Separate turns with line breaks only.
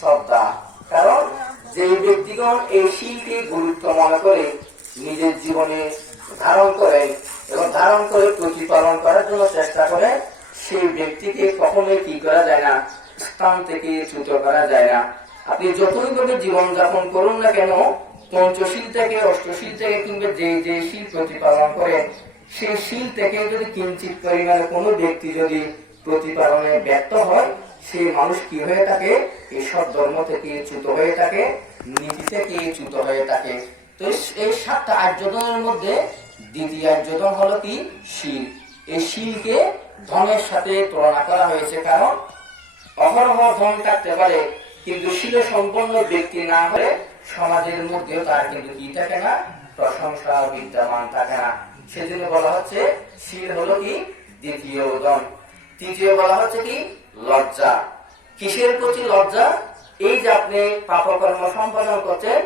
শ্রদ্ধা। কারণ যে ব্যক্তিগণ এই শিলকে গুরুত্ব মনে করে নিজের জীবনে ধারণ করে এবং ধারণ করে প্রতিপালন করার জন্য চেষ্টা করে, সেই ব্যক্তিকে কখনোই কি করা যায় না, স্থান থেকে চ্যুত করা যায় না। আপনি যতই করে জীবনযাপন করুন না কেন, পঞ্চশীল থেকে অষ্টশীল থেকে কিংবা যে যে শীল প্রতিপালন করে, সেই শীল থেকে যদি কিঞ্চিত পরিমাণে কোনো ব্যক্তি যদি প্রতিপালনে ব্যর্থ হয় সেই মানুষ কি হয়ে থাকে? এসব ধর্ম থেকে চ্যুত হয়ে থাকে, নীতি থেকে চ্যুত হয়ে থাকে। তো এই- সাতটা আর্যদনের মধ্যে দ্বিতীয় আর্যদন হলো কি? শিল। এই শিলকে ধনের সাথে তুলনা করা হয়েছে কারণ অহরহ ধন থাকতে পারে, কিন্তু শিল সম্পন্ন ব্যক্তি না হলে সমাজের মধ্যেও তার কিন্তু কি থাকে না? প্রশংসা বিদ্যমান থাকে না। সেজন্য বলা হচ্ছে শিল হলো কি? দ্বিতীয় ধন তৃতীয় বলা হচ্ছে কি? লজ্জা। কিসের প্রতি লজ্জা? এই যে আপনি পাপকর্ম সম্পাদন করছেন